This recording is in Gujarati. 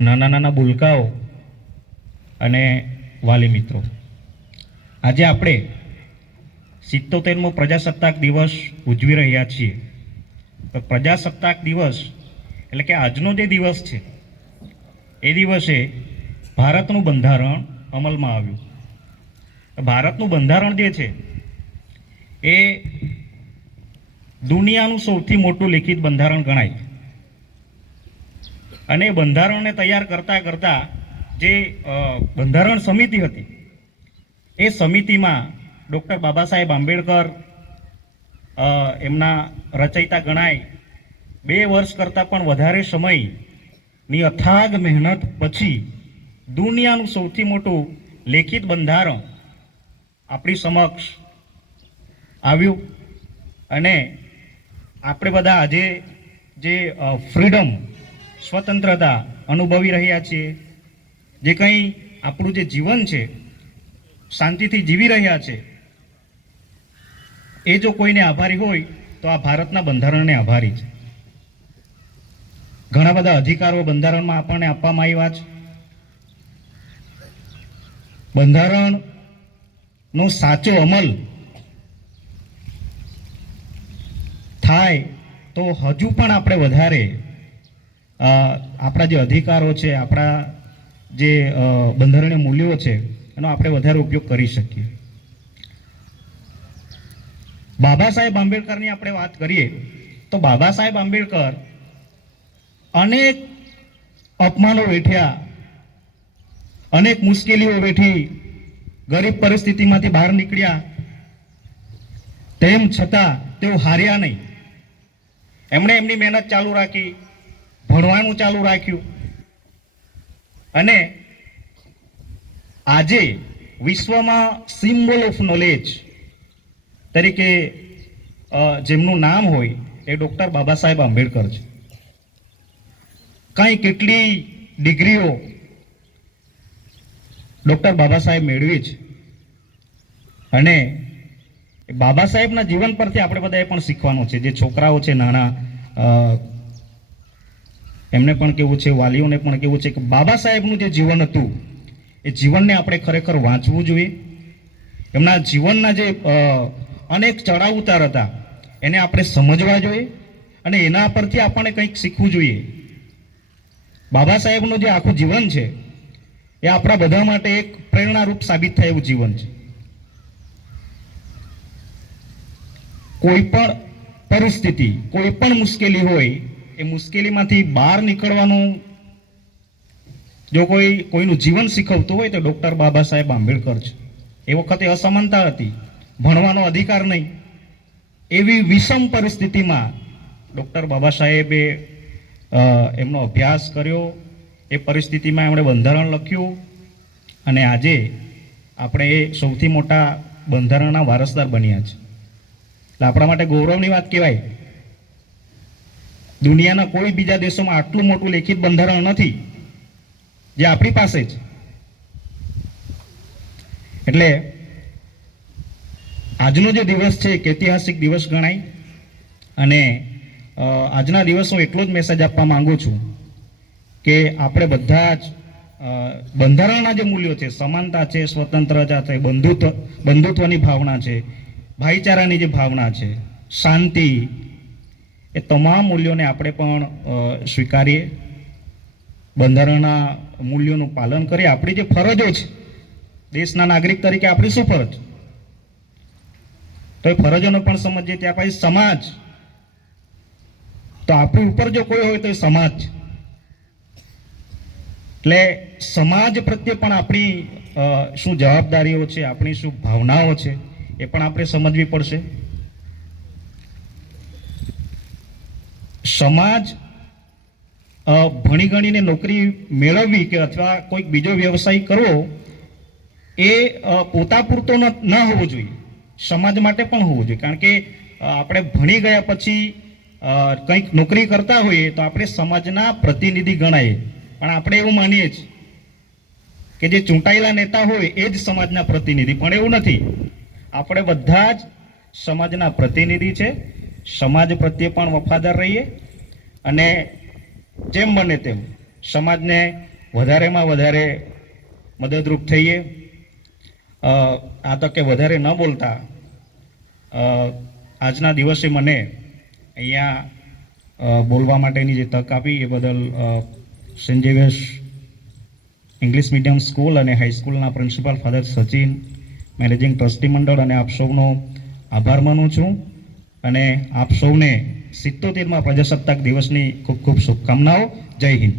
નાના નાના ભૂલકાઓ અને વાલી મિત્રો, આજે આપણે 77મો પ્રજાસત્તાક દિવસ ઉજવી રહ્યા છીએ. તો પ્રજાસત્તાક દિવસ એટલે કે આજનો જે દિવસ છે એ દિવસે ભારતનું બંધારણ અમલમાં આવ્યું. ભારતનું બંધારણ જે છે એ દુનિયાનું સૌથી મોટું લિખિત બંધારણ ગણાય. અને બંધારણને તૈયાર કરતાં કરતાં જે બંધારણ સમિતિ હતી એ સમિતિમાં ડૉક્ટર બાબા સાહેબ આંબેડકર એમના રચયિતા ગણાય. 2 વર્ષ કરતાં પણ વધારે સમયની અથાગ મહેનત પછી દુનિયાનું સૌથી મોટું લેખિત બંધારણ આપણી સમક્ષ આવ્યું. અને આપણે બધા આજે જે ફ્રીડમ સ્વતંત્રતા અનુભવી રહ્યા છીએ, જે કંઈ આપણું જે જીવન છે શાંતિથી જીવી રહ્યા છે, એ જો કોઈને આભારી હોય તો આ ભારતના બંધારણને આભારી છે. ઘણા બધા અધિકારો બંધારણમાં આપણને આપવામાં આવ્યા છે. બંધારણનો સાચો અમલ થાય તો હજુ પણ આપણે વધારે આપણા જે અધિકારો છે, આપણા જે બંધારણીય મૂલ્યો છે એનો આપણે વધારે ઉપયોગ કરી શકીએ. બાબા સાહેબ આંબેડકરની આપણે વાત કરીએ તો બાબા સાહેબ આંબેડકર અનેક અપમાનો વેઠ્યા, અનેક મુશ્કેલીઓ વેઠી, ગરીબ પરિસ્થિતિમાંથી બહાર નીકળ્યા. તેમ છતાં તેઓ હાર્યા નહીં. એમણે એમની મહેનત ચાલુ રાખી, ભણવાનું ચાલુ રાખ્યું. અને આજે વિશ્વમાં સિમ્બોલ ઓફ નોલેજ તરીકે જેમનું નામ હોય એ ડૉક્ટર બાબા સાહેબ આંબેડકર છે. કંઈ કેટલી ડિગ્રીઓ ડૉક્ટર બાબા સાહેબ મેળવી છે. અને બાબા સાહેબના જીવન પરથી આપણે બધાએ પણ શીખવાનું છે. જે છોકરાઓ છે નાના, એમને પણ કેવું છે, વાલીઓને પણ કેવું છે કે બાબા સાહેબનું જે જીવન હતું એ જીવનને આપણે ખરેખર વાંચવું જોઈએ. એમના જીવનના જે અનેક ચડાવ ઉતાર હતા એને આપણે સમજવા જોઈએ અને એના પરથી આપણને કંઈક શીખવું જોઈએ. બાબા સાહેબનું જે આખું જીવન છે એ આપણા બધા માટે એક પ્રેરણારૂપ સાબિત થાય એવું જીવન છે. કોઈ પણ પરિસ્થિતિ, કોઈ પણ મુશ્કેલી હોય, એ મુશ્કેલીમાંથી બહાર નીકળવાનું જો કોઈનું જીવન શીખવતું હોય તો ડૉક્ટર બાબા સાહેબ આંબેડકર છે. એ વખતે અસમાનતા હતી, ભણવાનો અધિકાર નહીં. એવી વિષમ પરિસ્થિતિમાં ડૉક્ટર બાબા સાહેબે એમનો અભ્યાસ કર્યો. એ પરિસ્થિતિમાં એમણે બંધારણ લખ્યું અને આજે આપણે એ સૌથી મોટા બંધારણના વારસદાર બન્યા છે. એટલે આપણા માટે ગૌરવની વાત કહેવાય. દુનિયાના કોઈ બીજા દેશોમાં આટલું મોટું લેખિત બંધારણ નથી જે આપણી પાસે છે. એટલે આજનો જે દિવસ છે એક ઐતિહાસિક દિવસ ગણાય. અને આજના દિવસ હું એટલો જ મેસેજ આપવા માંગુ છું કે આપણે બધા જ બંધારણના જે મૂલ્યો છે, સમાનતા છે, સ્વતંત્રતા છે, બંધુત્વની ભાવના છે, ભાઈચારાની જે ભાવના છે, શાંતિ, એ તમામ મૂલ્યોને આપણે પણ સ્વીકારીએ. બંધારણના મૂલ્યોનું પાલન કરીએ. આપણી જે ફરજો છે દેશના નાગરિક તરીકે, આપણી શું ફરજ, તો એ ફરજોને પણ સમજીએ. ત્યાર પછી સમાજ, તો આપણી ઉપર જો કોઈ હોય તો એ સમાજ. એટલે સમાજ પ્રત્યે પણ આપણી શું જવાબદારીઓ છે, આપણી શું ભાવનાઓ છે, એ પણ આપણે સમજવી પડશે. સમાજ ભણી ગણીને નોકરી મેળવવી કે અથવા કોઈક બીજો વ્યવસાય કરવો એ પોતા પૂરતો ન હોવો જોઈએ, સમાજ માટે પણ હોવું જોઈએ. કારણ કે આપણે ભણી ગયા પછી કંઈક નોકરી કરતા હોઈએ તો આપણે સમાજના પ્રતિનિધિ ગણાય. પણ આપણે એવું માનીએ છીએ કે જે ચૂંટાયેલા નેતા હોય એ જ સમાજના પ્રતિનિધિ, પણ એવું નથી. આપણે બધા જ સમાજના પ્રતિનિધિ છે. સમાજ પ્રત્યે પણ વફાદાર રહીએ અને જેમ બને તેમ સમાજને વધારેમાં વધારે મદદરૂપ થઈએ. આ તકે વધારે ન બોલતા આજના દિવસે મને અહીંયા બોલવા માટેની જે તક આપી એ બદલ Saint Xavier's English medium school અને હાઈસ્કૂલના principal father Sachin, managing trustee મંડળ અને આપ સૌનો આભાર માનું છું. અને આપ સૌને 77મા પ્રજાસત્તાક દિવસની ખૂબ ખૂબ શુભકામનાઓ. જય હિન્દ.